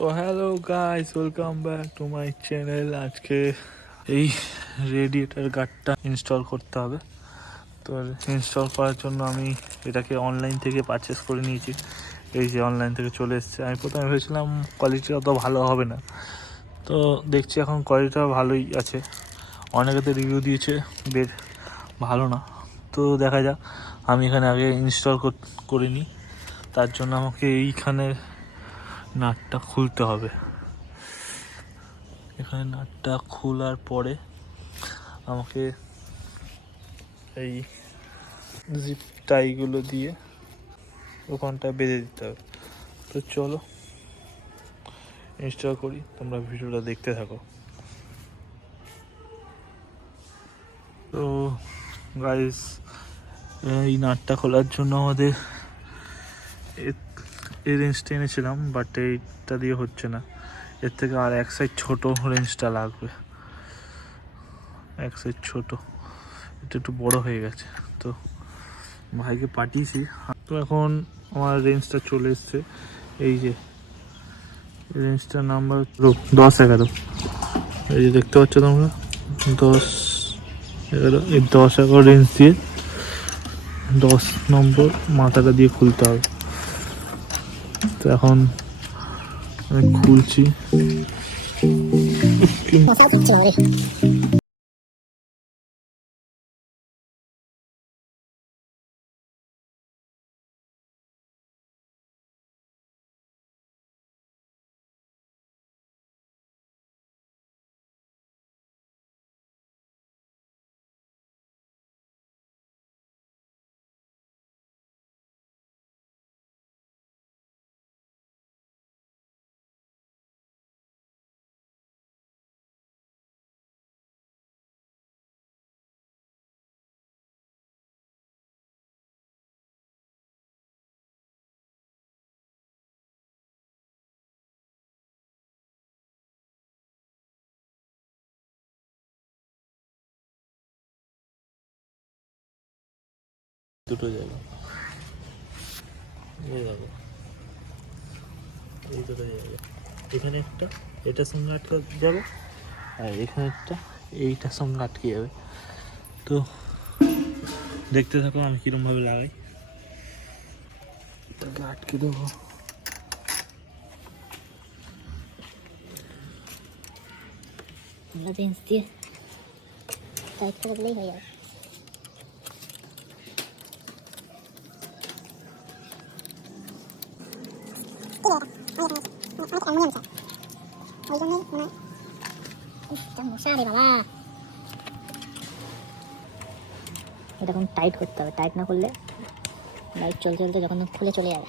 তো hello guys, welcome back to my channel. আজকে এই রেডিয়েটার গার্ডটা ইনস্টল করতে হবে। তো ইনস্টল করার জন্য আমি এটাকে অনলাইন থেকে পারচেস করে নিয়েছি। এই যে অনলাইন থেকে চলে এসেছে। আমি প্রথমে ভেবেছিলাম কোয়ালিটি অত ভালো হবে না, তো দেখছি এখন কোয়ালিটিটা ভালোই আছে। অনেকে তো রিভিউ দিয়েছে বেশ ভালো না। তো দেখা যাক, আমি এখানে আগে ইনস্টল করিনি, তার জন্য আমাকে এইখানে নাটটা খুলতে হবে। এখানে নাটটা খোলার পরে আমাকে এই জিপ টাইগুলো দিয়ে ওখানটা বেঁধে দিতে হবে। তো চলো ইনস্টল করি, তোমরা ভিডিওটা দেখতে থাকো। তো গাইস, এই নাটটা খোলার জন্য আমাদের এই রেঞ্জটা এনেছিলাম, বাট এইটা দিয়ে হচ্ছে না। এর থেকে আর এক সাইড ছোটো রেঞ্জটা লাগবে। এক সাইড ছোটো, এটা একটু বড় হয়ে গেছে, তো ভাইকে পাঠিয়েছি। তো এখন আমার রেঞ্জটা চলে এসছে। এই যে রেঞ্জটার নাম্বার 10-11। এই যে দেখতে পাচ্ছ তোমরা, 10-11। এই 10-11 রেঞ্জ দিয়ে 10 নম্বর মাথাটা দিয়ে খুলতে হবে। তো এখন আমি খুলছি। দুটো জায়গা, এই দেখো, এই দুটো জায়গা, এখানে একটা এটার সঙ্গে আটকে যাবে, আর এখানে একটা এইটার সঙ্গে আটকে যাবে। তো দেখতে থাকো আমি কীরকমভাবে লাগাই। এটাকে আটকে দেবো। রেঞ্জ দিয়ে টাইট করে দিলেই হয়ে যাবে। মশারে বাবা, এটা এখন টাইট করতে হবে। টাইট না করলে লাইট চলতে চলতে যখন খুলে চলে যাবে।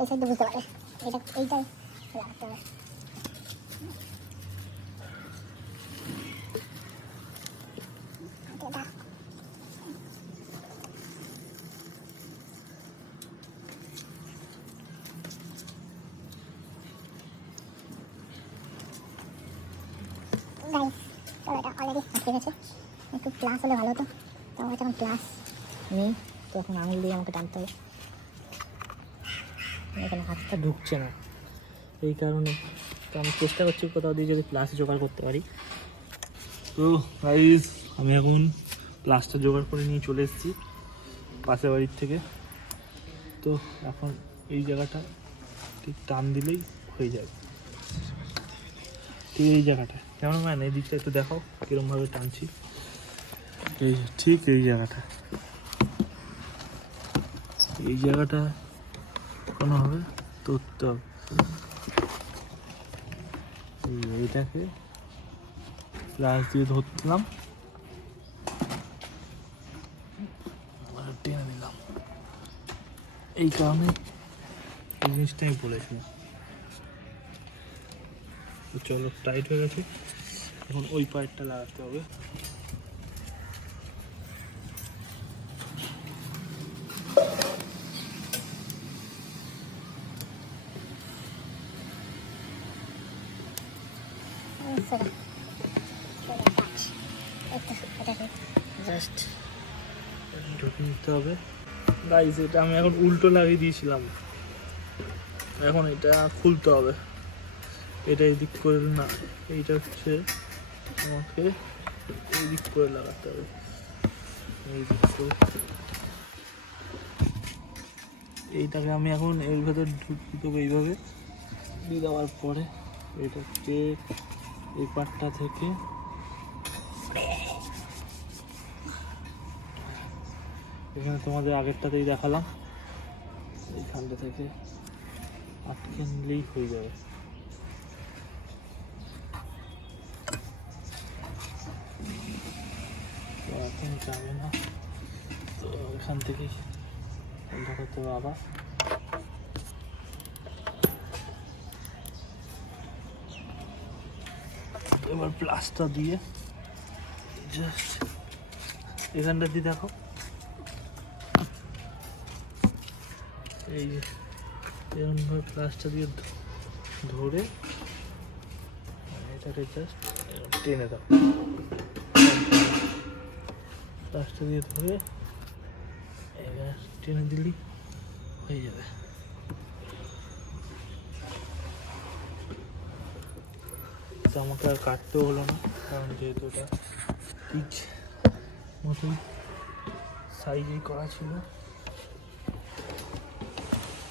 এই সাইড বুঝতে পারবে, এইটাই লাগাতে হবে। গাইস, চলো, এটা অলরেডি আটকে গেছে। একটু প্লাস হলে ভালো হতো, তো আমার এখন প্লাস নেই। তো এখন আঙুল দিয়ে আমাকে টানতে হবে। এখানে হাতটা ঢুকছে না, এই কারণে তো আমি চেষ্টা করছি কোথাও দিয়ে যদি প্লাস জোগাড় করতে পারি। তো গাইস, আমি এখন প্লাসটা জোগাড় করে নিয়ে চলে এসেছি পাশের বাড়ির থেকে। তো এখন এই জায়গাটা ঠিক টান দিলেই হয়ে যাবে। ঠিক এই জায়গাটা, কেমন ম্যান এই দিকটা একটু দেখাও কীরকমভাবে টানছি। এই ঠিক এই জায়গাটা, এই জায়গাটা কোনোভাবে তুলতে হবে। এইটাকে প্লাস দিয়ে ধরলাম আর টেনে নিলাম। এই কারণে এই জিনিসটা আমি বলেছিলাম। তো চলো, টাইট হয়ে গেছে, এখন ওই পাইপটা লাগাতে হবে। জাস্ট ঢুকিয়ে নিতে হবে। গাইস, এটা আমি এখন উল্টো লাগিয়ে দিয়েছিলাম, এখন এটা খুলতে হবে। এটা এই দিক করে না, এইটা হচ্ছে আমাকে এই দিক করে লাগাতে হবে। এই দিক করে এইটাকে আমি এখন এর ভেতর ঢুকিয়ে দেবো এইভাবে। দিয়ে দেওয়ার পরে এটাকে এই পাটটা থেকে এখানে তোমাদের আগেরটাতেই দেখালাম, এইখানটা থেকে আটকে নিলেই হয়ে যাবে। তো এখন যাবে না, তো এখান থেকেই দেখাতে হবে আবার। এবার প্লাসটা দিয়ে জাস্ট এখানটা দিয়ে দেখো, এই যে এরকমভাবে প্লাসটা দিয়ে ধরে এটাকে জাস্ট টেনে দাও। প্লাসটা দিয়ে ধরে এবার টেনে দিলেই হয়ে যাবে। তো আমাকে আর কাটতেও হলো না, কারণ যেহেতু এটা ঠিক মতোই সাইজেই করা ছিল।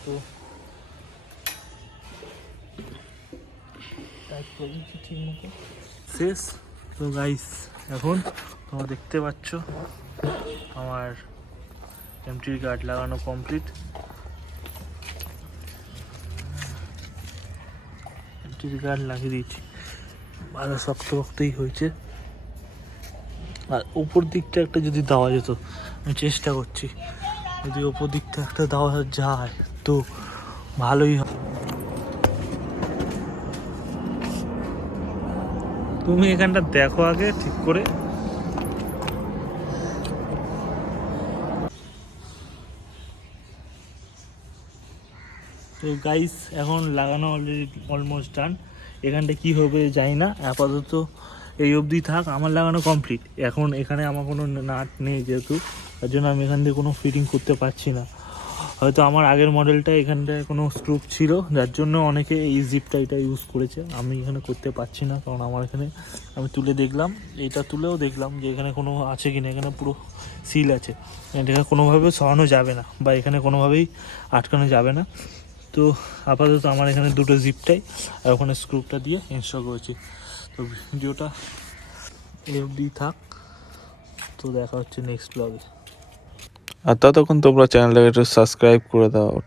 তো টাইপ করে দিচ্ছি ঠিক মতো, শেষ। তো গাইস, এখন তোমরা দেখতে পাচ্ছ আমার এমটির গার্ড লাগানো কমপ্লিট। এমটির গার্ড লাগিয়ে দিয়েছি, ভালো শক্ত শক্তই হয়েছে। আর উপর দিকটা একটা যদি দেওয়া যেত, আমি চেষ্টা করছি, যদি ওপর দিকটা একটা দেওয়া যায় তো ভালোই হয়। তুমি এখানটা দেখো আগে ঠিক করে। তো গাইস, এখন লাগানো অলমোস্ট ডান। এখানটা কি হবে জানি না, আপাতত এই অবধি থাক। আমার লাগানো কমপ্লিট। এখন এখানে আমার কোনো নাট নেই যেহেতু, তার জন্য আমি এখান থেকে কোনো ফিটিং করতে পারছি না। হয়তো আমার আগের মডেলটা এখানটায় কোনো স্ক্রুপ ছিল, যার জন্য অনেকে এই জিপটা এটা ইউজ করেছে। আমি এখানে করতে পারছি না, কারণ আমার এখানে আমি তুলে দেখলাম, এইটা তুলেও দেখলাম যে এখানে কোনো আছে কি না। এখানে পুরো সিল আছে, এটাকে কোনোভাবে সরানো যাবে না বা এখানে কোনোভাবেই আটকানো যাবে না। তো আপাতত আমার এখানে দুটো জিপটাই আর ওখানে স্ক্রুপটা দিয়ে ইনস্টল করেছি। তো ভিডিওটা এই অবধি থাক, তো দেখা হচ্ছে নেক্সট ব্লগে। আর ততক্ষণ তোমরা চ্যানেলটাকে একটু সাবস্ক্রাইব করে দাও।